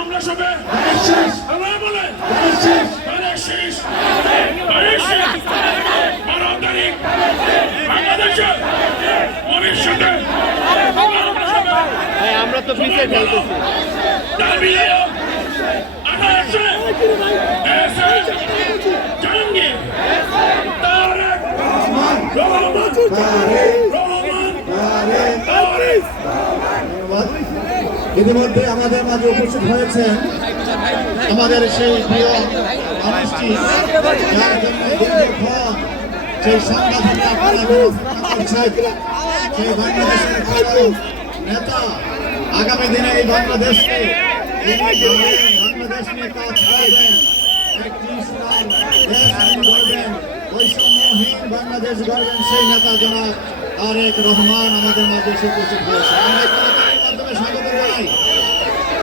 আমরা সবে বলে আমরা তো পিছিয়ে খেলতেছি। ইতিমধ্যে আমাদের মাঝে উপস্থিত হয়েছেন আমাদের সেই প্রিয় মানুষটি, যার জন্য দীর্ঘক্ষণ সেই সংগঠনটা সেই বাংলাদেশের নেতা, আগামী দিনে এই বাংলাদেশকে বাংলাদেশ নিয়ে কাজ করবেন, একটি দেশ গড়বেন, বৈষম্যহীন বাংলাদেশ গড়বেন, সেই নেতা জনাব তারেক রহমান আমাদের মাঝে উপস্থিত হয়েছে।